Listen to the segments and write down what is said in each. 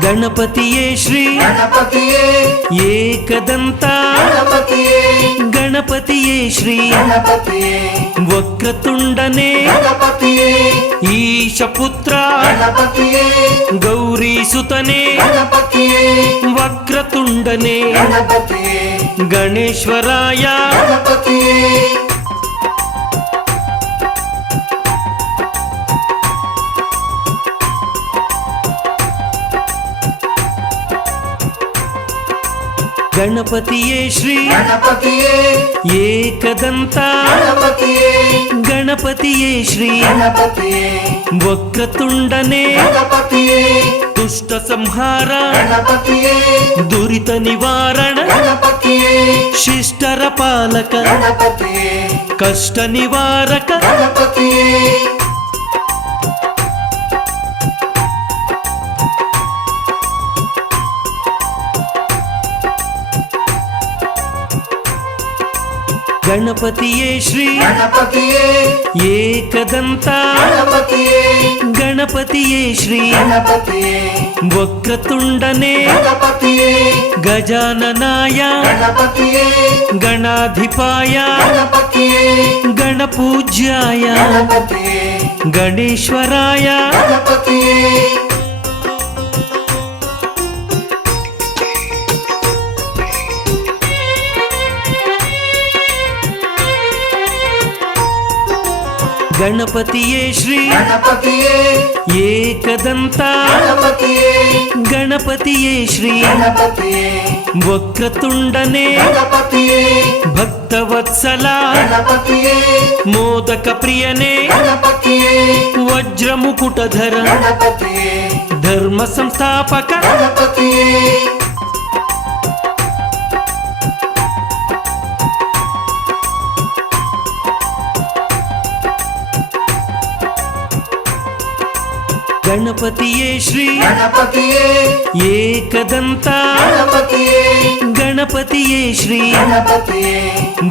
ಗಣಪತಿಯೇ ಶ್ರೀ ಗಣಪತಿಯೇ ಏಕದಂತ ಗಣಪತಿಯೇ ಗಣಪತಿಯೇ ಶ್ರೀ ಗಣಪತಿಯೇ ವಕ್ರತುಂಡನೇ ಗಣಪತಿಯೇ ಈಶಪುತ್ರ ಗಣಪತಿಯೇ ಗೌರೀಸುತನೇ ಗಣಪತಿಯೇ ವಕ್ರತುಂಡನೇ ಗಣಪತಿಯೇ ಗಣೇಶ್ವರಾಯ ಗಣಪತಿಯೇ ಗಣಪತಿಯೇ ಶ್ರೀ ಗಣಪತಿಯೇ ಏಕದಂತ ಗಣಪತಿಯೇ ಗಣಪತಿಯೇ ಶ್ರೀ ಗಣಪತಿಯೇ ವಕ್ರತುಂಡನೇ ಗಣಪತಿಯೇ ದುಷ್ಟ ಸಂಹಾರ ಗಣಪತಿಯೇ ದುರಿತ ನಿವಾರಣ ಗಣಪತಿಯೇ ಶಿಷ್ಟರ ಪಾಲಕ ಗಣಪತಿಯೇ ಕಷ್ಟ ನಿವಾರಕ ಗಣಪತಿಯೇ ಗಣಪತಿಯೇ ಶ್ರೀ ಗಣಪತಿಯೇ ಏಕದಂತ ಗಣಪತಿಯೇ ಗಣಪತಿಯೇ ಶ್ರೀ ಗಣಪತಿಯೇ ವಕ್ರತುಂಡನೇ ಗಣಪತಿಯೇ ಗಜಾನನಾಯ ಗಣಪತಿಯೇ ಗಣಾಧಿಪಾಯ ಗಣಪತಿಯೇ ಗಣಪೂಜ್ಯಾಯ ಗಣಪತಿಯೇ ಗಣೇಶ್ವರಾಯ ಗಣಪತಿಯೇ ಗಣಪತಿಯೇ ಶ್ರೀ ಗಣಪತಿಯೇ ಏಕದಂತ ಗಣಪತಿಯೇ ಗಣಪತಿಯೇ ಶ್ರೀ ಗಣಪತಿಯೇ ವಕ್ರತುಂಡನೇ ಗಣಪತಿಯೇ ಭಕ್ತವತ್ಸಲ ಗಣಪತಿಯೇ ಮೋದಕ ಪ್ರಿಯನೇ ಗಣಪತಿಯೇ ವಜ್ರಮುಕುಟಧರ ಗಣಪತಿಯೇ ಧರ್ಮ ಸಂಸ್ಥಾಪಕ ಗಣಪತಿಯೇ ಗಣಪತಿಯೇ ಶ್ರೀ ಗಣಪತಿಯೇ ಏಕದಂತ ಗಣಪತಿಯೇ ಗಣಪತಿಯೇ ಶ್ರೀ ಗಣಪತಿಯೇ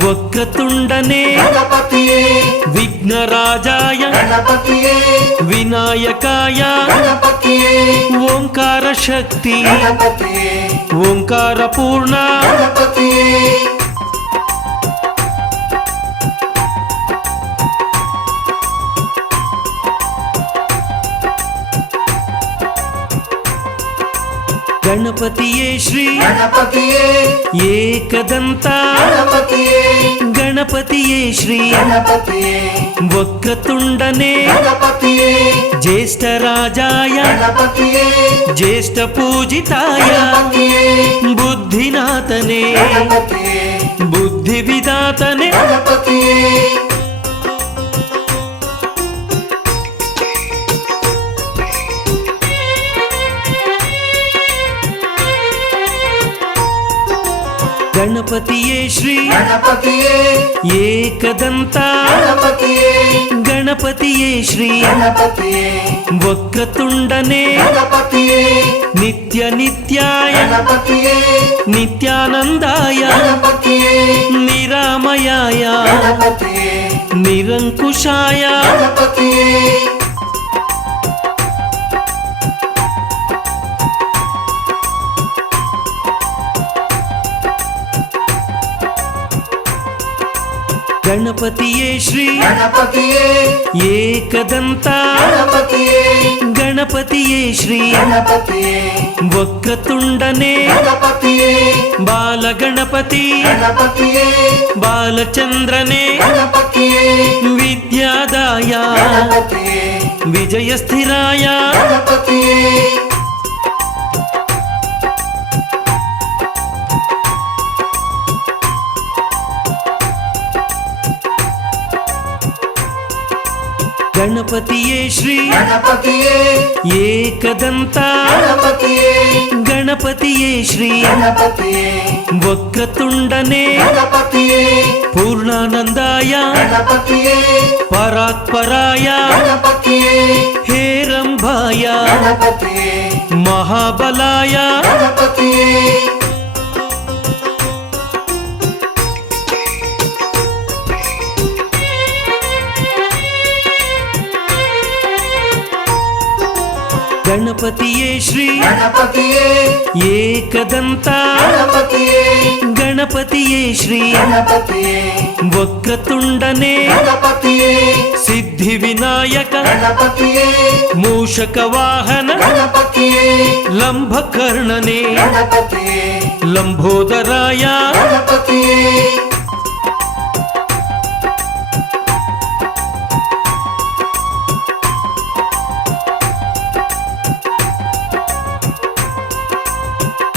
ವಕ್ರತುಂಡನೇ ಗಣಪತಿಯೇ ವಿಘ್ನರಾಜಾಯ ಗಣಪತಿಯೇ ವಿನಾಯಕಾಯ ಗಣಪತಿಯೇ ಓಂಕಾರ ಶಕ್ತಿ ಗಣಪತಿಯೇ ಓಂಕಾರ ಪೂರ್ಣ ಗಣಪತಿಯೇ ಗಣಪತಿಯೇ ಶ್ರೀ ಗಣಪತಿಯೇ ಏಕದಂತ ಗಣಪತಿಯೇ ಗಣಪತಿಯೇ ಶ್ರೀ ಗಣಪತಿಯೇ ವಕ್ರತುಂಡನೇ ಗಣಪತಿಯೇ ಜ್ಯೇಷ್ಠರಾಜಾಯ ಗಣಪತಿಯೇ ಜ್ಯೇಷ್ಠ ಪೂಜಿತಾಯ ಗಣಪತಿಯೇ ಬುದ್ಧಿನಾಥನೇ ಗಣಪತಿಯೇ ಬುದ್ಧಿವಿದಾತನೇ ಗಣಪತಿಯೇ ಗಣಪತಿಯೇ ಶ್ರೀ ಗಣಪತಿಯೇ ಏಕದಂತ ಗಣಪತಿಯೇ ಗಣಪತಿಯೇ ಶ್ರೀ ಗಣಪತಿಯೇ ವಕ್ರತುಂಡನೇ ಗಣಪತಿಯೇ ನಿತ್ಯ ನಿತ್ಯಾಯ ಗಣಪತಿಯೇ ನಿತ್ಯಾನಂದಾಯ ಗಣಪತಿಯೇ ನಿರಾಮಯಾಯ ಗಣಪತಿಯೇ ನಿರಂಕುಶಾಯ ಗಣಪತಿಯೇ ಗಣಪತಿಯೇ ಶ್ರೀ ಗಣಪತಿಯೇ ಏಕದಂತ ಗಣಪತಿಯೇ ಗಣಪತಿಯೇ ಶ್ರೀ ಗಣಪತಿಯೇ ವಕ್ರತುಂಡನೇ ಗಣಪತಿಯೇ ಬಾಲಗಣಪತಿ ಗಣಪತಿಯೇ ಬಾಲಚಂದ್ರನೇ ಗಣಪತಿಯೇ ವಿದ್ಯಾದಾಯ ಗಣಪತಿಯೇ ವಿಜಯಸ್ಥಿರಾಯ ಗಣಪತಿಯೇ ಗಣಪತಿಯೇ ಶ್ರೀ ಗಣಪತಿಯೇ ಏಕದಂತ ಗಣಪತಿಯೇ ಗಣಪತಿಯೇ ಶ್ರೀ ಗಣಪತಿಯೇ ವಕ್ರತುಂಡನೇ ಗಣಪತಿಯೇ ಪೂರ್ಣಾನಂದಾಯ ಗಣಪತಿಯೇ ಪರಾತ್ಪರಾಯ ಗಣಪತಿಯೇ ಹೇರಂಭಾಯ ಗಣಪತಿಯೇ ಮಹಾಬಲಾಯ ಗಣಪತಿಯೇ ಗಣಪತಿಯೇ ಶ್ರೀ ಗಣಪತಿಯೇ ಏಕದಂತ ಗಣಪತಿಯೇ ಗಣಪತಿಯೇ ಶ್ರೀ ಗಣಪತಿಯೇ ವಕ್ರತುಂಡನೇ ಗಣಪತಿಯೇ ಸಿದ್ಧಿ ವಿನಾಯಕ ಗಣಪತಿಯೇ ಮೂಷಕ ವಾಹನ ಗಣಪತಿಯೇ ಲಂಬಕರ್ಣನೇ ಗಣಪತಿಯೇ ಲಂಬೋದರಾಯ ಗಣಪತಿಯೇ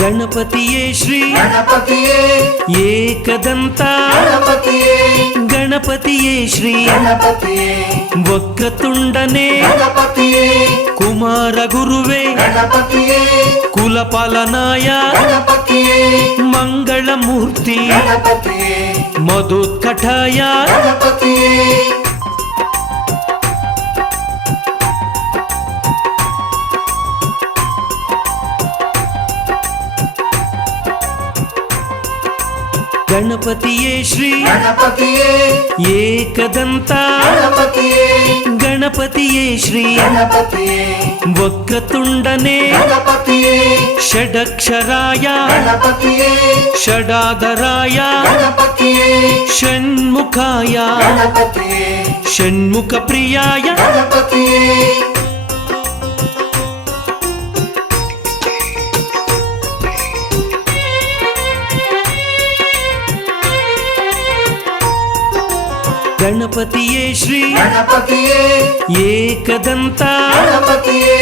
ಗಣಪತಿಯೇ ಶ್ರೀ ಗಣಪತಿಯೇ ಏಕದಂತ ಗಣಪತಿಯೇ ಗಣಪತಿಯೇ ಶ್ರೀ ಗಣಪತಿಯೇ ವಕ್ರತುಂಡನೇ ಗಣಪತಿಯೇ ಕುಮಾರ ಗುರುವೇ ಗಣಪತಿಯೇ ಕುಲಪಾಲನಾಯ ಗಣಪತಿಯೇ ಮಂಗಳಮೂರ್ತಿ ಗಣಪತಿಯೇ ಮಧುತ್ಕಟಾಯ ಗಣಪತಿಯೇ ಗಣಪತಿಯೇ ಶ್ರೀ ಗಣಪತಿಯೇ ಏಕದಂತ ಗಣಪತಿಯೇ ಗಣಪತಿಯೇ ಶ್ರೀ ಗಣಪತಿಯೇ ವಕ್ರತುಂಡನೇ ಗಣಪತಿಯೇ ಷಡಕ್ಷರಾಯ ಗಣಪತಿಯೇ ಷಡಾಧರಾಯ ಗಣಪತಿಯೇ ಷಣ್ಮುಖಾಯ ಗಣಪತಿಯೇ ಷಣ್ಮುಖ ಪ್ರಿಯಾಯ ಗಣಪತಿಯೇ ಗಣಪತಿಯೇ ಶ್ರೀ ಗಣಪತಿಯೇ ಏಕದಂತ ಗಣಪತಿಯೇ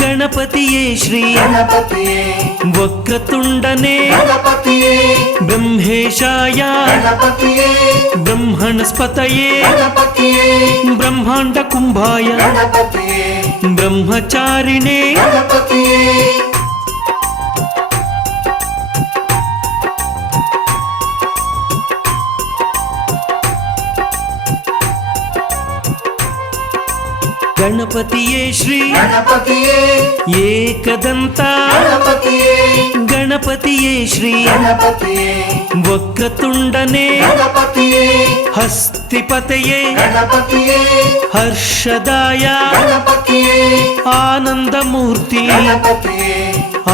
ಗಣಪತಿಯೇ ಶ್ರೀ ಗಣಪತಿಯೇ ವಕ್ರತುಂಡನೇ ಗಣಪತಿಯೇ ಬ್ರಹ್ಮೇಶಾಯ ಗಣಪತಿಯೇ ಬ್ರಹ್ಮಣಸ್ಪತಯೇ ಗಣಪತಿಯೇ ಬ್ರಹ್ಮಾಂಡ ಕುಂಭಾಯ ಗಣಪತಿಯೇ ಬ್ರಹ್ಮಚಾರಿಣೇ ಗಣಪತಿಯೇ ಗಣಪತಿಯೇ ಶ್ರೀ ಗಣಪತಿಯೇ ಏಕದಂತ ಗಣಪತಿಯೇ ಗಣಪತಿಯೇ ಶ್ರೀ ಗಣಪತಿಯೇ ವಕ್ರತುಂಡನೇ ಗಣಪತಿಯೇ ಹಸ್ತಿಪತಯೇ ಗಣಪತಿಯೇ ಹರ್ಷದಾಯ ಗಣಪತಿಯೇ ಆನಂದಮೂರ್ತಿ ಗಣಪತಿಯೇ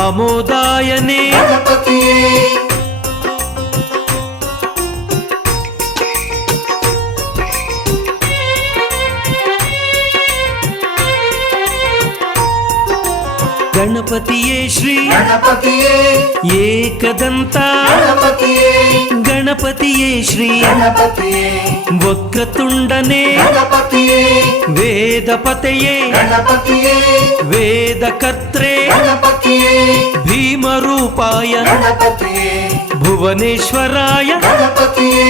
ಅಮೋದಾಯನೇ ಗಣಪತಿಯೇ ಗಣಪತಿಯೇ ಶ್ರೀ ಗಣಪತಿಯೇ ಏಕದಂತ ಗಣಪತಿಯೇ ಗಣಪತಿಯೇ ಶ್ರೀ ಗಣಪತಿಯೇ ವಕ್ರತುಂಡನೇ ಗಣಪತಿಯೇ ವೇದಪತಯೇ ಗಣಪತಿಯೇ ವೇದಕರ್ತ್ರೇ ಗಣಪತಿಯೇ ಭೀಮರೂಪಾಯ ಗಣಪತಿಯೇ ಭುವನೇಶ್ವರಾಯ ಗಣಪತಿಯೇ